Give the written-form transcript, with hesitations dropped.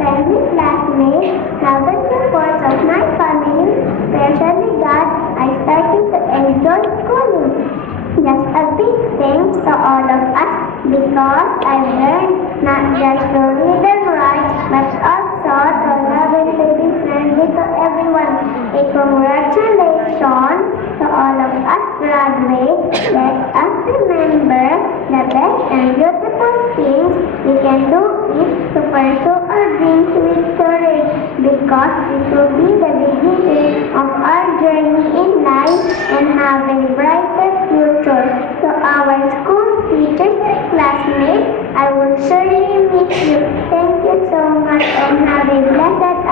friendly classmates, love and support of my family, especially God, I started to enjoy schooling. Just a big thanks to all of us because I've learned not just to read and write, but also to love and to be friendly to everyone. A congratulations to all of us graduates. Let us remember the best and beautiful things we can do is to pursue our dreams with courage because it will be the beginning of our journey in life and have a brighter future. To our school teachers and classmates, I will surely miss you. Thank you so much and have a blessed